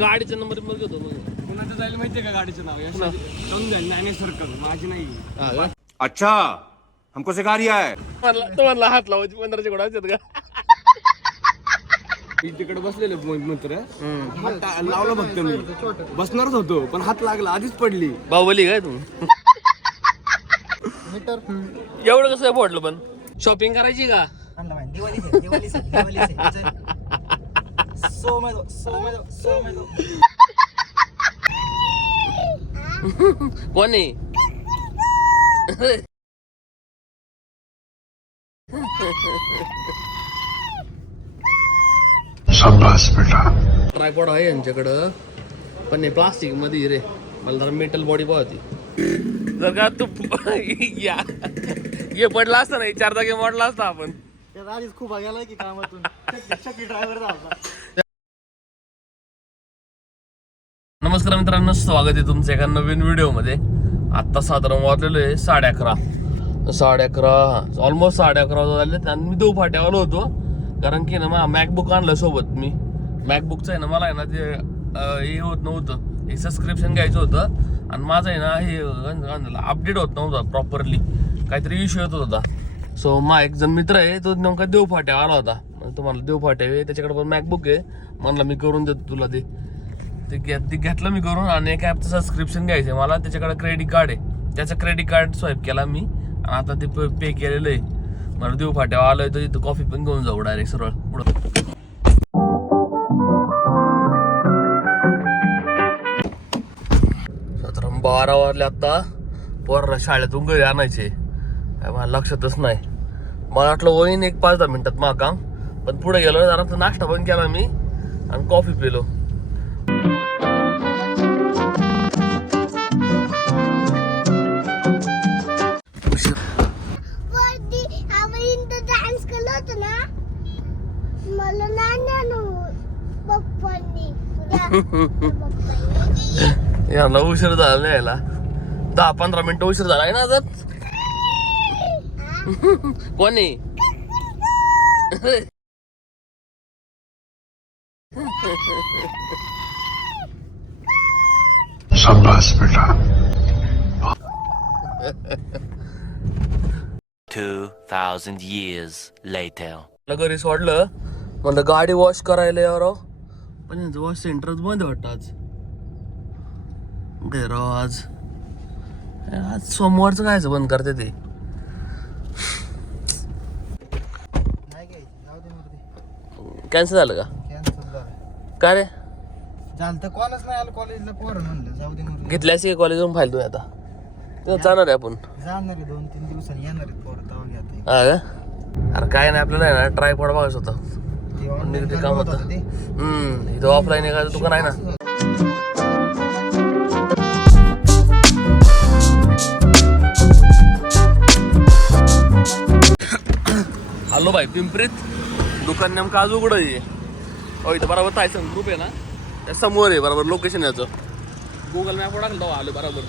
गाडीचा number number घेतो मग. कुणाचं जाईल माहितीये का गाडीचं नाव. जाऊन जाईल ज्ञानेश सर्कल माझी नाही. हा का? अच्छा हमको सिखा रिया है म्हणला तो म्हणला हात लावायची पंधराशे कोणा असतात का? मी तिकडे बसलेलो म- मित्र. हात टा- लावला फक्त मी बसणारच होतो पण हात लागला आधीच पडली. बाहुबली काय तू एवढं कसं पडलं पण? शॉपिंग करायची का? दिवाळी से दिवाळी सो में दो सो में दो कोण आहे ट्रायपॉड आहे यांच्याकडं. पण हे प्लास्टिकमध्ये रे. मला जरा मेटल बॉडी पाहती. जर का तू या. ये पडला असता ना चार जागे मोडला असता आपण. आधीच खूप गेलाय की कामातून. चक्की ड्रायव्हर झाला नमस्कार मित्रांनो स्वागत आहे तुमचं एका नवीन व्हिडिओमध्ये. आत्ता साधारण वाजलेलो आहे साडे अकरा. साडे अकरा ऑलमोस्ट साडे अकरा झाले आणि मी देऊ फाट्यावर होतो. कारण की ना मग मॅकबुक आणलं सोबत मी. मॅकबुकचं आहे ना मला आहे ना ते हे होत नव्हतं. हे सबस्क्रिप्शन घ्यायचं होतं. आणि माझं आहे ना हे अपडेट होत नव्हतं प्रॉपरली काहीतरी इश्यू येत होता. सो मा एक जण मित्र आहे तो नेमका देव फाट्यावर आला होता. तुम्हाला देव फाट्या त्याच्याकडे पण मॅकबुक आहे. म्हणलं मी करून देतो तुला ते. ते घे- ते घेतलं मी करून आणि एक ॲपचं सबस्क्रिप्शन घ्यायचं मला त्याच्याकडे क्रेडिट कार्ड आहे. त्याचं क्रेडिट कार्ड स्वाईप केला मी आणि आता ते पे केलेलं आहे. मला देऊ फाट्यावर. आलोय तर तिथं कॉफी पण घेऊन जाऊ डायरेक्ट सरळ. पुढं. साधारण बारा वाजले आता. पोराला शाळेतून घरी आणायचे. काय मला लक्षातच नाही. मला वाटलं होईन एक पाच दहा मिनटात मग. काम पण पुढे गेलो जरा नाश्ता पण केला मी आणि कॉफी पिलो. यांना उशीर झाला नाही याला. दहा पंधरा मिनिटं उशीर झाला आहे ना आता कोणी? Two thousand years later. मला घरी सोडलं. म्हणलं गाडी वॉश करायला यावं पण वॉश सेंटरच बंद वाटतं आज. राव आज. आज सोमवारचं कायचं बंद करते ते. कॅन्सल झालं का? काय रे? झालं नाही आलं कॉलेजला पोरं म्हणलं जाऊ दे मग घेतल्यास की कॉलेजून फाईल तुम्ही आता? तेव्हा जाणार आहे आपण. जाणार आहे दोन तीन दिवसांनी येणार आहेत पोरं तेव्हा घ्या ते. हा का? अरे काय नाही आपल्याला आहे ना ट्रायपॉड बघायचं होतं. ते online काम बघत होतं होतं ते. हम्म इथं ऑफलाईन एखादं दुकान आहे ना. हॅलो भाई पिंपरीत. दुकान नेमकं आज उघडं आहे. हो इथं बरोबर तायसन ग्रुप आहे ना? त्या समोर आहे बरोबर लोकेशन याचं. गुगल मॅपवर टाकलं तेव्हा आलो बरोबर.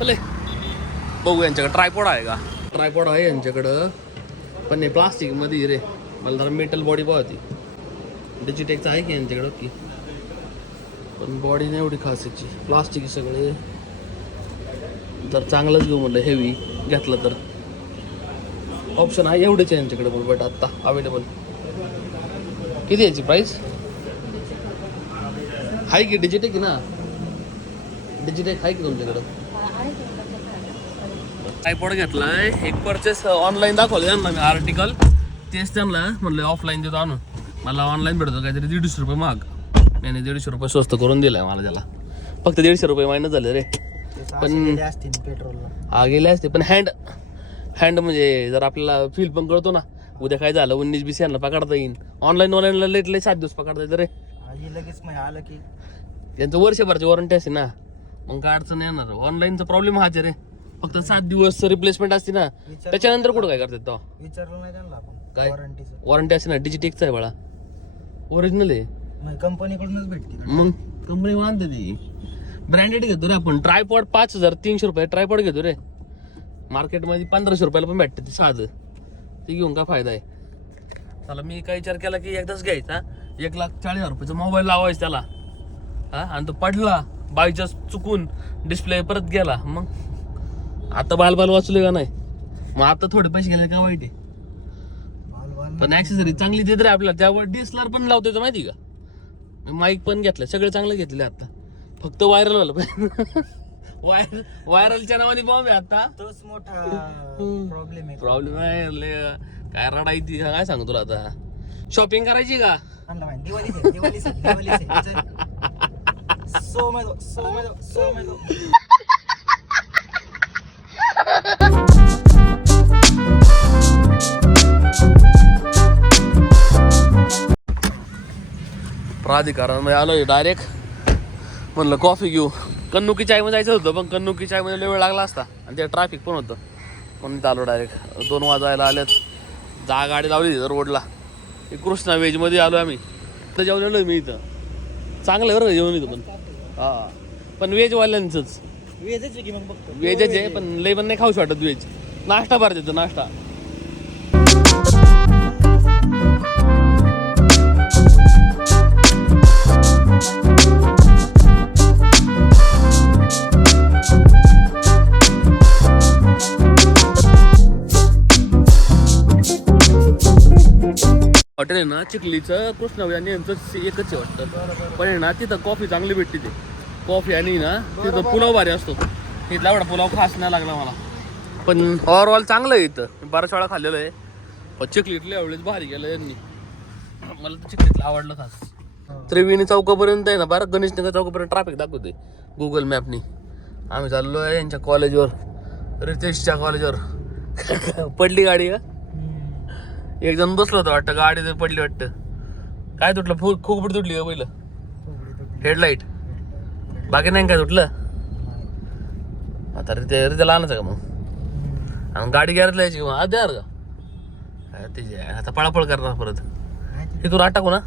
चले बघू यांच्याकडे. ट्रायपॉड आहे का? ट्रायपॉड आहे यांच्याकडं. पण हे प्लास्टिकमध्ये रे. मला जरा मेटल बॉडी पाहती. डिजिटेकचं आहे की यांच्याकडं की पण बॉडी नाही एवढी खास याची. प्लास्टिक सगळे. जर चांगलंच घेऊ म्हणलं हेवी घेतलं तर. ऑप्शन आहे एवढेच आहे यांच्याकडे पण बट आत्ता अवेलेबल किती याची प्राईस आहे की डिजिटेक आहे ना? डिजिटेक आहे की तुमच्याकडं? ट्रायपॉड घेतलाय. एक परचेस ऑनलाईन दाखवलं त्यांना मी आर्टिकल तेच त्यांना म्हणलं ऑफलाईन देतो आणून. मला ऑनलाईन भेटतो काहीतरी दीडशे रुपये महाग. त्याने दीडशे रुपये स्वस्त करून दिलाय मला त्याला. फक्त दीडशे रुपये मायनस झाले रे. पण- हा गेले असते पण हँड हँड म्हणजे जर आपल्याला फील पण कळतो ना. उद्या काय झालं उन्नीस बीस यांना पकडता येईल ऑनलाईन ऑनलाईनला लेट लय सात दिवस पकडता येतं रे. लगेच मग आलं की. त्यांचं वर्षभरची वॉरंटी असते ना. मग काय अडचण येणार? ऑनलाईनचा प्रॉब्लेम हाच आहे रे. फक्त सात दिवस रिप्लेसमेंट असते ना. त्याच्यानंतर कुठं काय करतात तो? विचारलं नाही त्यांना आपण. काय? वॉरंटीचं वॉरंटी असते ना. डिजिटेकचं आहे बाळा. ओरिजिनल आहे. कंपनीकडूनच भेटते मग कंपनी आणते ती. ब्रँडेड घेतो रे आपण. ट्रायपॉड पाच हजार तीनशे रुपये. ट्रायपॉड घेतो रे. मार्केटमध्ये पंधराशे रुपयाला पण भेटते ते साधं. ते घेऊन काय फायदा आहे? चला मी काय विचार केला की एकदाच घ्यायचा. एक लाख चाळीस हजार रुपयाचा मोबाईल लावायचा त्याला. हा आणि तो पडला बाईच्या चुकून डिस्प्ले परत गेला. मग आता बाल बाल वाचले का नाही? मग आता थोडे पैसे गेले का वाईट आहे? पण ऍक्सेसरी चांगली देत रे आपल्याला. त्यावर डीएसएलआर पण लावता येतं माहिती का? माईक पण घेतलं सगळे चांगलं घेतले आता. फक्त व्हायरल झालं पाहिजे व्हायरलच्या नावाने बॉम्ब आहे आता. तोच मोठा प्रॉब्लेम आहे. प्रॉब्लेम आहे लय- काय रडाई ती काय सांगू तुला आता. शॉपिंग करायची का? आणला चल. दो प्राधिकरणामध्ये आलोय डायरेक्ट म्हणलं कॉफी घेऊ. कन्नुकी चायमध्ये जायचं होतं पण कन्नुकी चायमध्ये लय वेळ लागला असता. आणि ते ट्रॅफिक पण होतं. म्हणून आलो डायरेक्ट दोन वाजायला आल्यात जा गाडी लावली तिथं रोडला. कृष्णा व्हेजमध्ये आलो आम्ही. तर जेवण आलोय मी इथं. चांगलं बरं जेवण इथं पण. हां. पण व्हेजवाल्यांचंच वेजच आहे की मग बघतो. व्हेजच आहे पण लय पण नाही खाऊच वाटत व्हेज नाश्ता बरं देतो नाश्ता. हॉटेल आहे ना चिखलीचं कृष्णा आणि यांचं एकच आहे वाटतं. पण आहे ना तिथं कॉफी चांगली भेटते ते. कॉफी आणि ना तिथं पुलाव भारी असतो. तिथला एवढा पुलाव खास नाही लागला मला. पण ओव्हरऑल चांगलं आहे इथं. बऱ्याच वेळा खाल्लेलं आहे. पण चिखलीतलं एवढेच भारी केलं यांनी. मला तर चिखलीतलं आवडलं खास. त्रिवेणी चौकापर्यंत आहे ना बरं गणेशनगर चौकापर्यंत ट्रॅफिक दाखवते गुगल मॅपनी आम्ही चाललो आहे यांच्या कॉलेजवर रितेशच्या कॉलेजवर पडली गाडी का एक जण बसलो होतं वाटतं गाडी तर पडली वाटतं. काय तुटलं? फु खूप तुटली का पहिलं? हेडलाईट बाकी नाही काय तुटलं? आता रिते रिते आणायचं का मग? आणि गाडी गॅरेजला यायची मग? आज द्यार का? काय तिची आता पळापळ करणार परत. हे तू राट टाकू ना?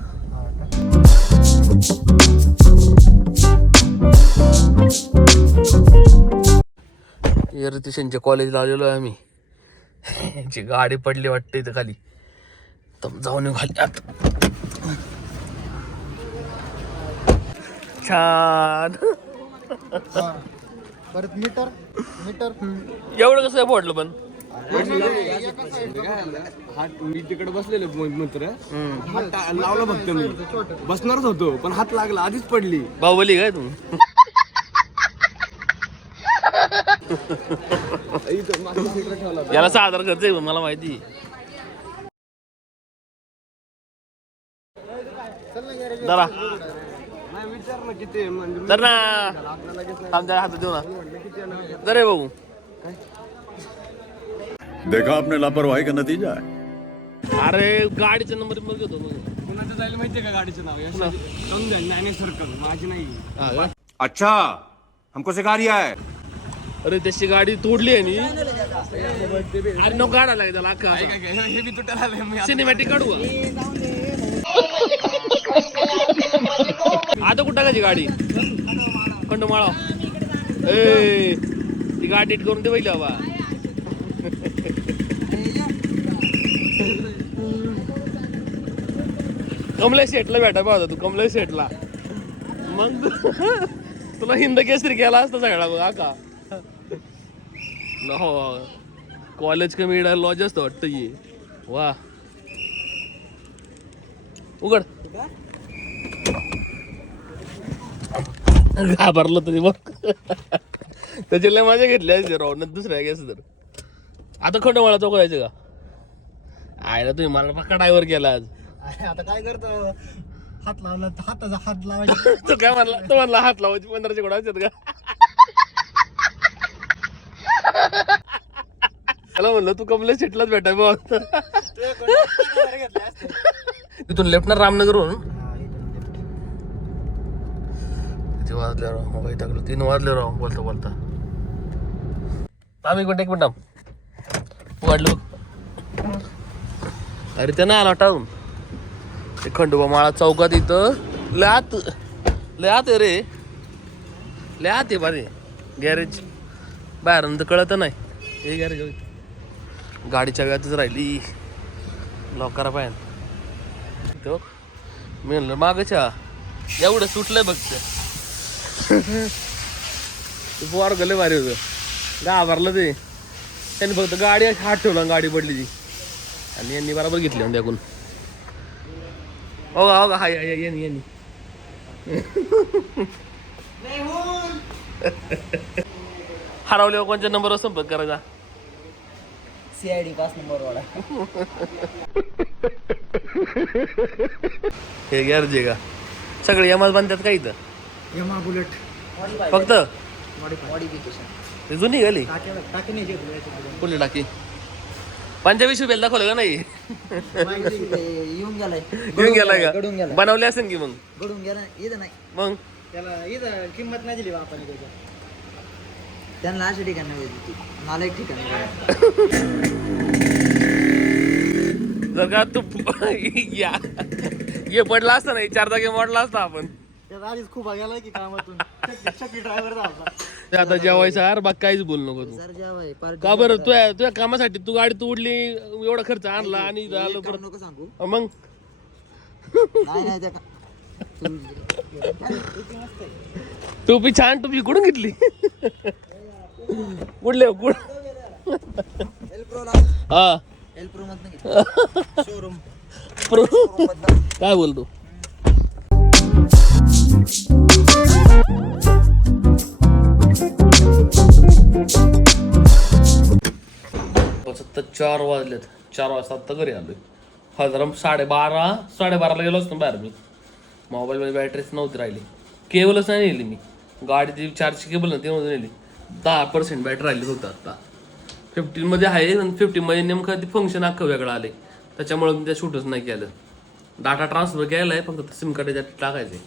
हे कॉलेजला आलेलो आहे आम्ही. यांची गाडी पडली वाटते इथं खाली. तर जाऊन येऊ खाली आत. छान. परत मीटर मीटर. एवढं कसं पडलं पण? हात मी तिकडे बसलेलो मित्र हात टा- लावला फक्त मी बसणारच होतो पण हात लागला आधीच पडली बाहुबली काय तू इथं मागच्या सीटला ठेवला होता. याला सादर करते मला माहिती. जरा. हातात देऊ ना. ना. जरे देखा आपने लापरवाही का नतीजा है? अरे गाडीचा नंबर मग घेतो कुणाचं जायला माहितीये का गाडीचं नाव? ज्ञानेश सर्कल माझी नाही. अच्छा हमको सिखा रिया है. अरे त्याची गाडी तोडली आहे नी. अरे नको काढा लागेल हे सिनेमॅटिक काढू का? आता कुठं टाकायची गाडी? खंड माळा. ए ती गाडी नीट करून दे पहिली बाबा कमलेश शेटला भेटा पाहता तू कमलेश शेटला. मग तुला हिंद केसरी केला असता सगळा बघ का? हो कॉलेज कमी लॉज असतं वाटतं ये वा. उघड? घाबरलो तरी बघ. त्याची लय मजा घेतली आहे राव न दुसऱ्या गॅस तर. आता खंड मला चौक जायचं का? आयला तुम्ही मला पक्का ड्रायव्हर केला आज. आता काय करतो? हात लावला हाताचा हात लावायचा. तो काय म्हणला? तो म्हणला हात लावायची पंधराशे कोणा का? त्याला म्हणलं तू कमले सीटलाच भेटाय बा तिथून लेफ्टनं रामनगरवरून किती वाजले राव? हो, वाईट टाकलं तीन वाजले राव बोलता बोलता. आम्ही कोणते एक मिनटं वाढलो. अरे त्या नाही आला टाळून. ते खंडोबा माळा चौकात इथं. लयात आत लय आत आहे रे. लय आहे बारे गॅरेज. बाहेर तर कळत नाही. हे गॅरेज गाडीच्या व्यातच राहिली. लॉकरा पाहिजे तो मी म्हणलं मागच्या. एवढं सुटलंय बघ ते पोर गले भारी होतं. घाबरलं ते. त्यांनी फक्त गाडी अशी हात ठेवला गाडी पडली ती. आणि यांनी बरोबर घेतली म्हणजे ऐकून हो का हो का? हाय यांनी यांनी. हरवल्यावर कोणत्या नंबरवर संपर्क करायचा? सीआयडी पाच नंबर वाडा. हे गॅरेज का? सगळे यमाज बांधतात का इथं? यमा बुलेट फक्त? मॉडिफिकेशन ते जुनी गेली? टाकी नाही कुठली टाकी? पंचवीस रुपयाला दाखवलं का नाही? येऊन गेलाय. घेऊन गेलाय गडून का? गेला बनवले असेल की मग? गडून गेला इथं नाही. मग? त्याला इथं किंमत नाही दिली बापाने त्याच्या त्यांना अशा ठिकाणी मला एक ठिकाणी जर का तू या. ये पडला असता नाही चार जागे मोडला असता आपण. त्याचा आधीच खूप गेलाय की कामातून. चक्की ड्रायव्हर झाला ते आता जेवायचं यार बाग काहीच बोल नको तू. का बरं तुझ्या तुझ्या कामासाठी तू गाडी तू उडली एवढा खर्च आणला आणि आलो परत. नको सांगू. मग? नाही नाही त्या का- टोपी छान टोपी कुठून घेतली? कुठले कुठ हा. एल्प्रो मधनं शोरूम प्रो काय बोलतो? चार वाजलेत चार वाजता आत्ता घरी आलोय. आहे साडेबारा साडेबाराला गेलो असतो बाहेर मी. मोबाईलमध्ये बॅटरीच नव्हती राहिली. केबलच नाही नेली मी. गाडीची चारची केबल नव्हती नव्हती नेली. दहा पर्सेंट बॅटरी राहिली होतं आत्ता फिफ्टीनमध्ये आहे आणि फिफ्टीनमध्ये नेमकं ते फंक्शन अख्खं वेगळं आले त्याच्यामुळे मी त्या शूटच नाही केलं. डाटा ट्रान्सफर केला आहे फक्त सिम कार्ड त्यात टाकायचे